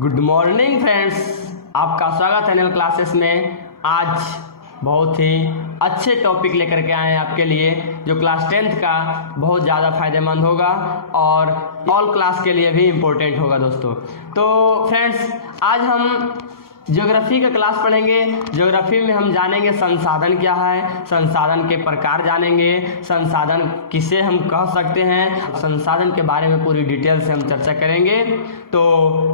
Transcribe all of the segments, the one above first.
Good morning friends, आपका स्वागत है एनएल क्लासेस में। आज बहुत ही अच्छे टॉपिक लेकर के आए हैं आपके लिए, जो क्लास 10th का बहुत ज़्यादा फायदेमंद होगा और ऑल क्लास के लिए भी इम्पोर्टेंट होगा दोस्तों। तो फ्रेंड्स, आज हम ज्योग्राफी का क्लास पढ़ेंगे। ज्योग्राफी में हम जानेंगे संसाधन क्या है, संसाधन के प्रकार जानेंगे, संसाधन किसे हम कह सकते हैं, संसाधन के बारे में पूरी डिटेल से हम चर्चा करेंगे। तो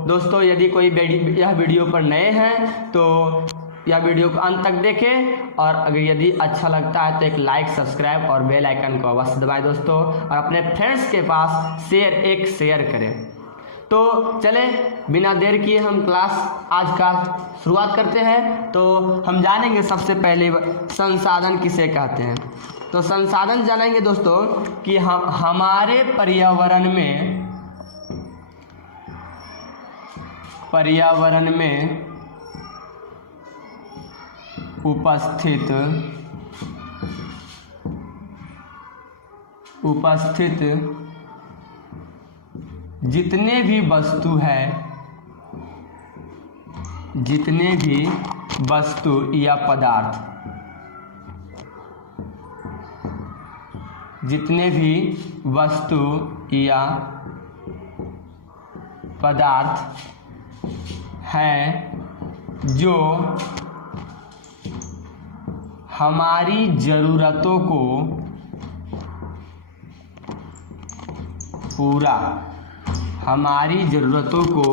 दोस्तों, यदि कोई यह वीडियो पर नए हैं तो यह वीडियो को अंत तक देखें, और अगर यदि अच्छा लगता है तो एक लाइक, सब्सक्राइब और बेल आइकन को अवश्य दबाएं दोस्तों, और अपने फ्रेंड्स के पास शेयर करें। तो चले बिना देर किए हम क्लास आज का शुरुआत करते हैं। तो हम जानेंगे सबसे पहले संसाधन किसे कहते हैं। तो संसाधन जानेंगे दोस्तों कि हम हमारे पर्यावरण में उपस्थित जितने भी वस्तु या पदार्थ, जितने भी वस्तु या पदार्थ हैं जो हमारी ज़रूरतों को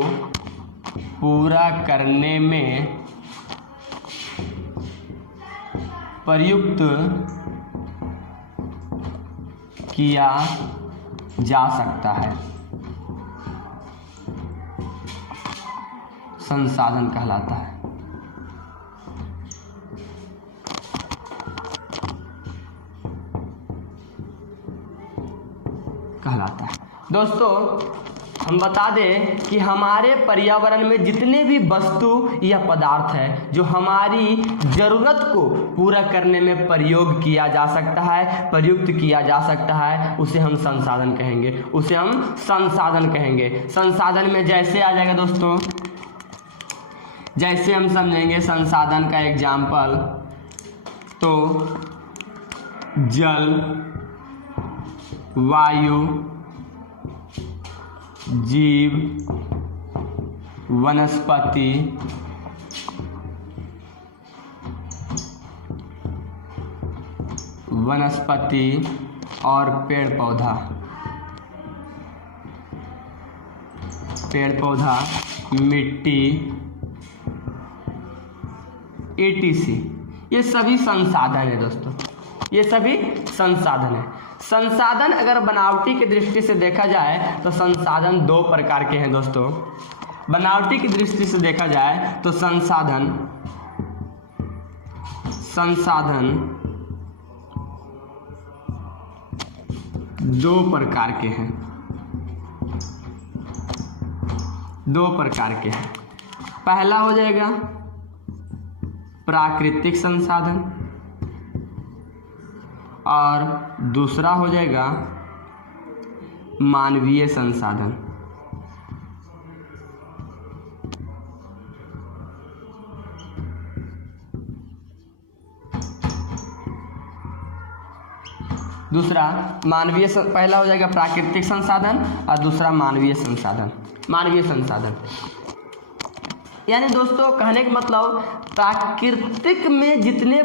पूरा करने में प्रयुक्त किया जा सकता है, संसाधन कहलाता है। दोस्तों, हम बता दें कि हमारे पर्यावरण में जितने भी वस्तु या पदार्थ है जो हमारी ज़रूरत को पूरा करने में प्रयुक्त किया जा सकता है, उसे हम संसाधन कहेंगे। संसाधन में जैसे आ जाएगा दोस्तों, जैसे हम समझेंगे संसाधन का एग्जाम्पल, तो जल, वायु, जीव, वनस्पति और पेड़ पौधा, मिट्टी, etc। ये सभी संसाधन है दोस्तों, ये सभी संसाधन है। संसाधन अगर बनावटी की दृष्टि से देखा जाए तो संसाधन दो प्रकार के हैं दोस्तों। बनावटी की दृष्टि से देखा जाए तो संसाधन दो प्रकार के हैं। पहला हो जाएगा प्राकृतिक संसाधन और दूसरा हो जाएगा मानवीय संसाधन। पहला हो जाएगा प्राकृतिक संसाधन और दूसरा मानवीय संसाधन। यानी दोस्तों, कहने का मतलब प्राकृतिक में जितने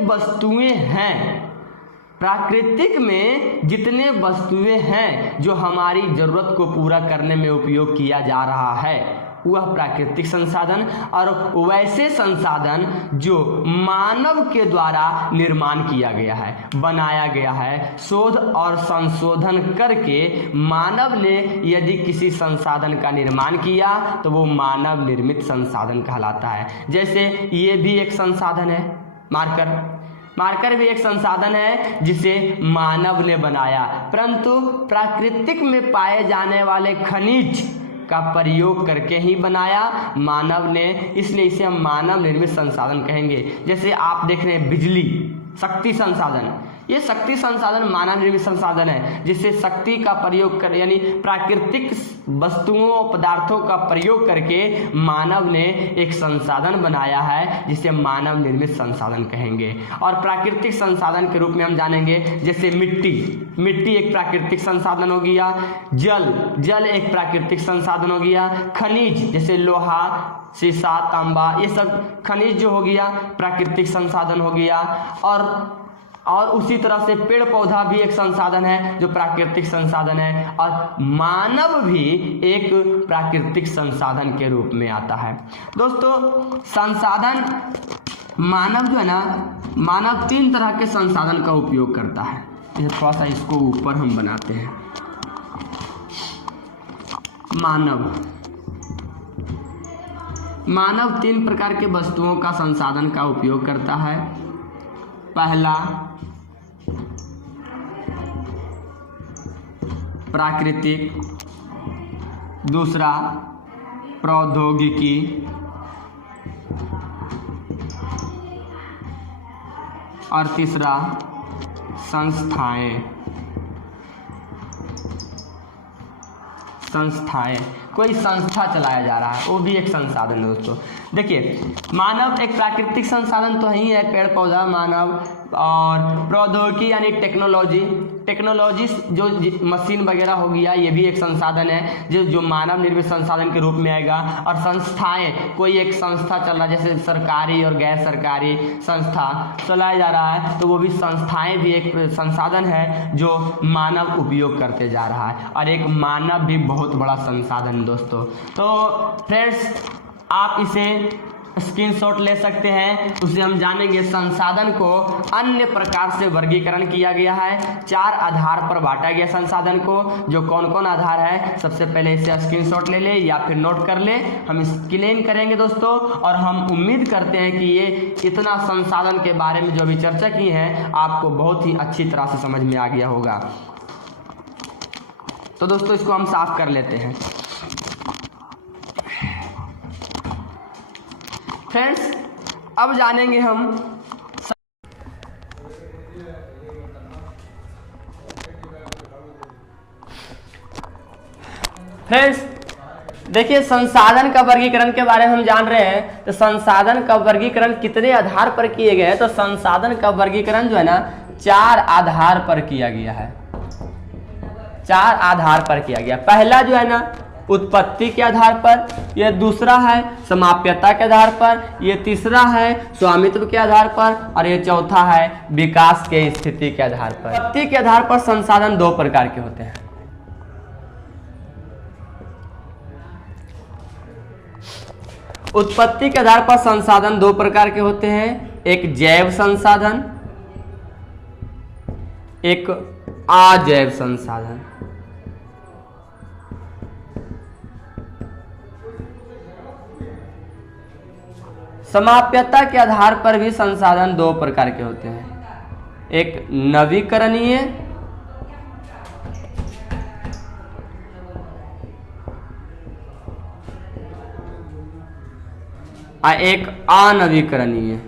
वस्तुएं हैं जो हमारी ज़रूरत को पूरा करने में उपयोग किया जा रहा है, वह प्राकृतिक संसाधन। और वैसे संसाधन जो मानव के द्वारा निर्माण किया गया है, बनाया गया है, शोध और संशोधन करके मानव ने यदि किसी संसाधन का निर्माण किया तो वो मानव निर्मित संसाधन कहलाता है। जैसे ये भी एक संसाधन है, मार्कर भी एक संसाधन है जिसे मानव ने बनाया, परंतु प्राकृतिक में पाए जाने वाले खनिज का प्रयोग करके ही बनाया मानव ने, इसलिए इसे हम मानव निर्मित संसाधन कहेंगे। जैसे आप देख रहे हैं बिजली, शक्ति संसाधन, ये शक्ति संसाधन मानव निर्मित संसाधन है, जिससे शक्ति का प्रयोग कर यानी प्राकृतिक वस्तुओं पदार्थों का प्रयोग करके मानव ने एक संसाधन बनाया है, जिसे मानव निर्मित संसाधन कहेंगे। और प्राकृतिक संसाधन के रूप में हम जानेंगे जैसे मिट्टी एक प्राकृतिक संसाधन हो गया, जल एक प्राकृतिक संसाधन हो गया, खनिज जैसे लोहा, सीसा, तांबा, ये सब खनिज जो हो गया प्राकृतिक संसाधन हो गया। और उसी तरह से पेड़ पौधा भी एक संसाधन है जो प्राकृतिक संसाधन है, और मानव भी एक प्राकृतिक संसाधन के रूप में आता है। दोस्तों संसाधन मानव जो है ना, मानव 3 तरह के संसाधन का उपयोग करता है। ये थोड़ा सा इसको ऊपर हम बनाते हैं। मानव 3 प्रकार के वस्तुओं का संसाधन का उपयोग करता है। पहला प्राकृतिक, दूसरा प्रौद्योगिकी, और तीसरा संस्थाएं। कोई संस्था चलाया जा रहा है, वो भी एक संसाधन है दोस्तों। देखिए मानव एक प्राकृतिक संसाधन तो ही है, पेड़ पौधा मानव, और प्रौद्योगिकी यानी टेक्नोलॉजी जो मशीन वगैरह हो गया, ये भी एक संसाधन है जो मानव निर्मित संसाधन के रूप में आएगा। और संस्थाएं, कोई एक संस्था चल रहा है जैसे सरकारी और गैर सरकारी संस्था चलाया जा रहा है, तो वो भी संस्थाएं भी एक संसाधन है जो मानव उपयोग करते जा रहा है। और एक मानव भी बहुत बड़ा संसाधन है दोस्तों। तो फ्रेंड्स आप इसे स्क्रीनशॉट ले सकते हैं। उसे हम जानेंगे संसाधन को अन्य प्रकार से वर्गीकरण किया गया है, 4 आधार पर बांटा गया संसाधन को। जो कौन कौन आधार है, सबसे पहले इसे स्क्रीनशॉट ले ले या फिर नोट कर ले, हम एक्सप्लेन करेंगे दोस्तों। और हम उम्मीद करते हैं कि ये इतना संसाधन के बारे में जो अभी चर्चा की है आपको बहुत ही अच्छी तरह से समझ में आ गया होगा। तो दोस्तों इसको हम साफ कर लेते हैं। फ्रेंड्स अब जानेंगे हम फ्रेंड्स देखिए संसाधन का वर्गीकरण के बारे में हम जान रहे हैं। तो संसाधन का वर्गीकरण कितने आधार पर किए गए हैं, तो संसाधन का वर्गीकरण जो है ना 4 आधार पर किया गया है। 4 आधार पर किया गया। पहला जो है ना उत्पत्ति के आधार पर, यह दूसरा है समाप्यता के आधार पर, यह तीसरा है स्वामित्व के आधार पर, और यह चौथा है विकास के स्थिति के आधार पर। उत्पत्ति के आधार पर संसाधन 2 प्रकार के होते हैं। उत्पत्ति के आधार पर संसाधन 2 प्रकार के होते हैं, एक जैव संसाधन, एक अजैव संसाधन। समाप्यता के आधार पर भी संसाधन 2 प्रकार के होते हैं, एक नवीकरणीय और एक अनवीकरणीय।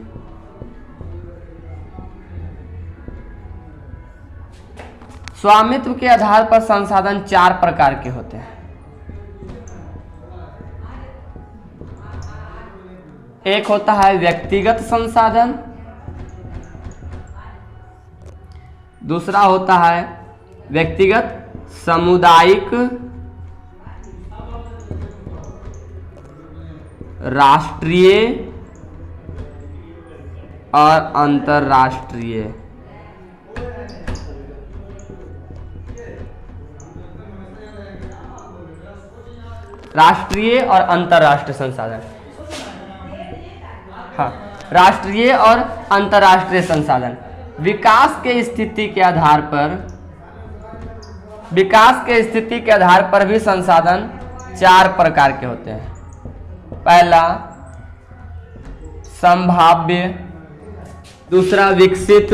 स्वामित्व के आधार पर संसाधन 4 प्रकार के होते हैं। एक होता है व्यक्तिगत संसाधन, दूसरा होता है व्यक्तिगत, सामुदायिक, राष्ट्रीय और अंतर्राष्ट्रीय। राष्ट्रीय और अंतर्राष्ट्रीय संसाधन। हाँ, राष्ट्रीय और अंतर्राष्ट्रीय संसाधन। विकास के स्थिति के आधार पर भी संसाधन 4 प्रकार के होते हैं। पहला संभाव्य, दूसरा विकसित,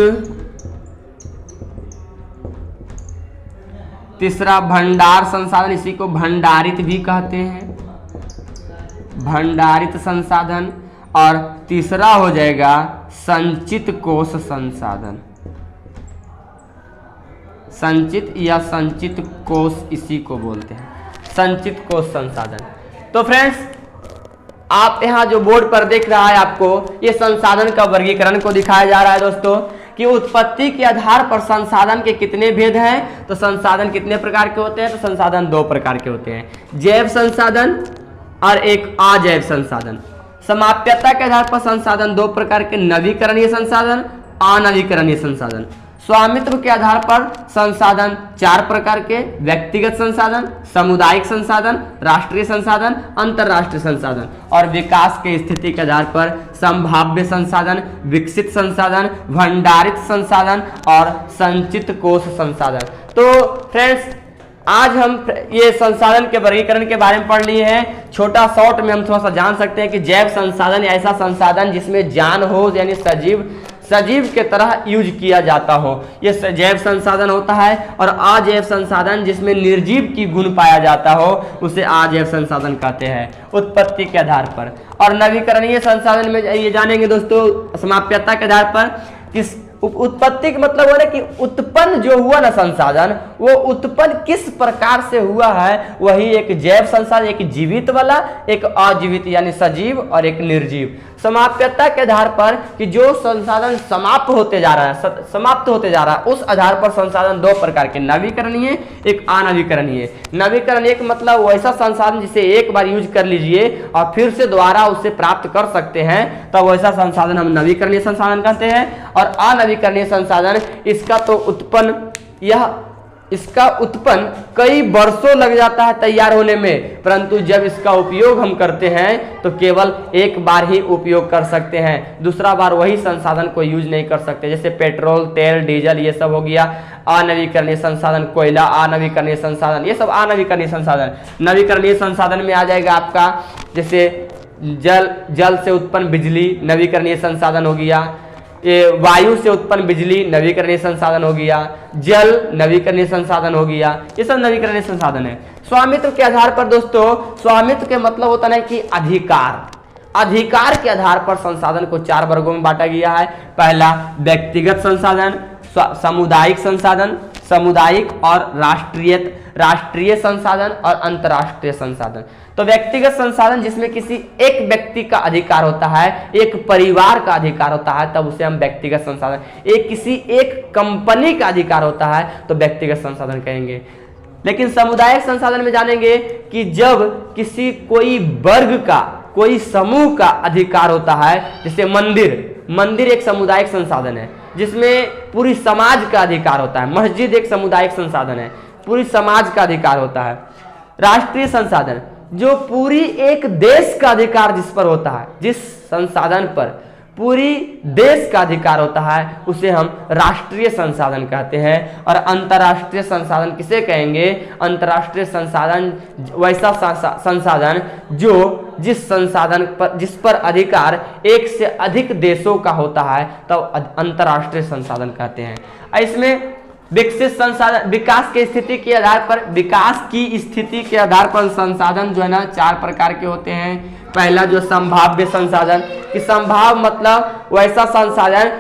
तीसरा भंडार संसाधन, इसी को भंडारित भी कहते हैं, भंडारित संसाधन, और तीसरा हो जाएगा संचित कोष संसाधन। संचित या संचित कोष इसी को बोलते हैं, संचित कोष संसाधन। तो फ्रेंड्स आप यहाँ जो बोर्ड पर देख रहा है आपको, ये संसाधन का वर्गीकरण को दिखाया जा रहा है दोस्तों कि उत्पत्ति के आधार पर संसाधन के कितने भेद हैं। तो संसाधन कितने प्रकार के होते हैं? तो संसाधन 2 प्रकार के होते हैं, जैव संसाधन और एक अजैव संसाधन। समाप्यता के आधार पर संसाधन 2 प्रकार के, नवीकरणीय संसाधन, अनवीकरणीय संसाधन। स्वामित्व के आधार पर संसाधन 4 प्रकार के, व्यक्तिगत संसाधन, सामुदायिक संसाधन, राष्ट्रीय संसाधन, अंतरराष्ट्रीय संसाधन। और विकास के स्थिति के आधार पर संभाव्य संसाधन, विकसित संसाधन, भंडारित संसाधन और संचित कोष संसाधन। तो फ्रेंड्स आज हम ये संसाधन के वर्गीकरण के बारे में पढ़ लिए हैं। छोटा शॉर्ट में हम थोड़ा सा जान सकते हैं कि जैव संसाधन ऐसा संसाधन जिसमें जान हो, यानी सजीव के तरह यूज किया जाता हो, ये जैव संसाधन होता है। और अजैव संसाधन जिसमें निर्जीव की गुण पाया जाता हो, उसे अजैव संसाधन कहते हैं उत्पत्ति के आधार पर। और नवीकरणीय संसाधन में ये जानेंगे दोस्तों समाप्यता के आधार पर किस उत्पत्ति का मतलब हो रहा है कि उत्पन्न जो हुआ ना संसाधन, वो उत्पन्न किस प्रकार से हुआ है, वही एक जैव संसाधन, एक जीवित वाला, एक अजीवित यानी सजीव और एक निर्जीव। समाप्यता के आधार पर कि जो संसाधन समाप्त होते जा रहा है उस आधार पर संसाधन 2 प्रकार के, नवीकरणीय, एक अनवीकरणीय। नवीकरणीय का मतलब वैसा संसाधन जिसे एक बार यूज कर लीजिए और फिर से दोबारा उसे प्राप्त कर सकते हैं, तो वैसा संसाधन हम नवीकरणीय संसाधन कहते हैं। और अनवीकरणीय संसाधन इसका उत्पन्न कई वर्षों लग जाता है तैयार होने में, परंतु जब इसका उपयोग हम करते हैं तो केवल एक बार ही उपयोग कर सकते हैं, दूसरा बार वही संसाधन को यूज नहीं कर सकते। जैसे पेट्रोल, तेल, डीजल, ये सब हो गया अनवीकरणीय संसाधन, कोयला अनवीकरणीय संसाधन, ये सब अनवीकरणीय संसाधन। नवीकरणीय संसाधन में आ जाएगा आपका जैसे जल से उत्पन्न बिजली नवीकरणीय संसाधन हो गया, ये वायु से उत्पन्न बिजली नवीकरणीय संसाधन हो गया, जल नवीकरणीय संसाधन हो गया, ये सब नवीकरणीय संसाधन है। स्वामित्व के आधार पर दोस्तों, स्वामित्व के मतलब होता है कि अधिकार के आधार पर संसाधन को 4 वर्गों में बांटा गया है। पहला व्यक्तिगत संसाधन, सामुदायिक संसाधन, सामुदायिक और राष्ट्रीय संसाधन और अंतरराष्ट्रीय संसाधन। तो व्यक्तिगत संसाधन जिसमें किसी एक व्यक्ति का अधिकार होता है, एक परिवार का अधिकार होता है, तब उसे हम व्यक्तिगत संसाधन। किसी एक कंपनी का अधिकार होता है तो व्यक्तिगत संसाधन कहेंगे। लेकिन सामुदायिक संसाधन में जानेंगे कि जब कोई वर्ग का, कोई समूह का अधिकार होता है, जैसे मंदिर एक सामुदायिक संसाधन है जिसमें पूरी समाज का अधिकार होता है। मस्जिद एक सामुदायिक संसाधन है, पूरी समाज का अधिकार होता है। राष्ट्रीय संसाधन जो पूरी एक देश का अधिकार जिस पर होता है, जिस संसाधन पर पूरी देश का अधिकार होता है, उसे हम राष्ट्रीय संसाधन कहते हैं। और अंतर्राष्ट्रीय संसाधन किसे कहेंगे? अंतर्राष्ट्रीय संसाधन वैसा संसाधन जिस पर अधिकार एक से अधिक देशों का होता है, तब अंतर्राष्ट्रीय संसाधन कहते हैं। इसमें विकसित संसाधन, विकास की स्थिति के आधार पर संसाधन जो है ना 4 प्रकार के होते हैं। पहला जो संभाव्य संसाधन, कि संभाव मतलब वैसा संसाधन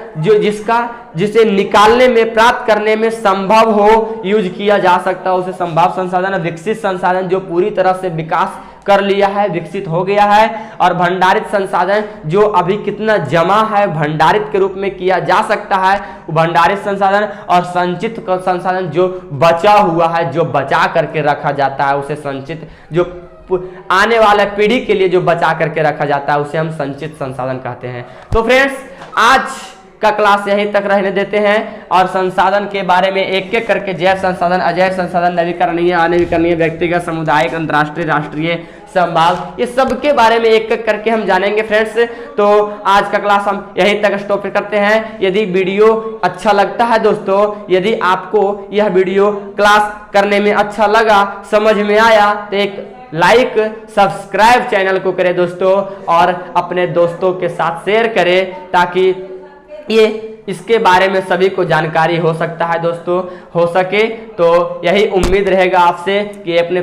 जिसे निकालने में, प्राप्त करने में संभव हो, यूज किया जा सकता है, उसे संभाव्य संसाधन। विकसित संसाधन जो पूरी तरह से विकास कर लिया है, विकसित हो गया है। और भंडारित संसाधन जो अभी कितना जमा है, भंडारित के रूप में किया जा सकता है, भंडारित संसाधन। और संचित संसाधन जो बचा हुआ है, जो बचा करके रखा जाता है, उसे संचित, जो आने वाले पीढ़ी के लिए जो बचा करके रखा जाता है, उसे हम संचित संसाधन कहते हैं। तो फ्रेंड्स आज का क्लास यहीं तक रहने देते हैं और संसाधन के बारे में एक एक करके जैव संसाधन, अजैव संसाधन, नवीकरणीय, अनवीकरणीय, व्यक्तिगत, सामुदायिक, अंतर्राष्ट्रीय, राष्ट्रीय, संभाव, ये सब के बारे में एक एक करके हम जानेंगे फ्रेंड्स। तो आज का क्लास हम यहीं तक स्टॉप करते हैं। यदि वीडियो अच्छा लगता है दोस्तों, यदि आपको यह वीडियो क्लास करने में अच्छा लगा, समझ में आया, तो एक लाइक, सब्सक्राइब चैनल को करें दोस्तों और अपने दोस्तों के साथ शेयर करें, ताकि इसके बारे में सभी को जानकारी हो सकता है दोस्तों, हो सके। तो यही उम्मीद रहेगा आपसे कि अपने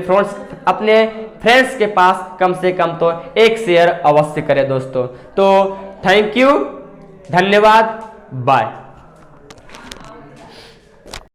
फ्रेंड्स के पास कम से कम तो एक शेयर अवश्य करें दोस्तों। तो थैंक यू, धन्यवाद, बाय।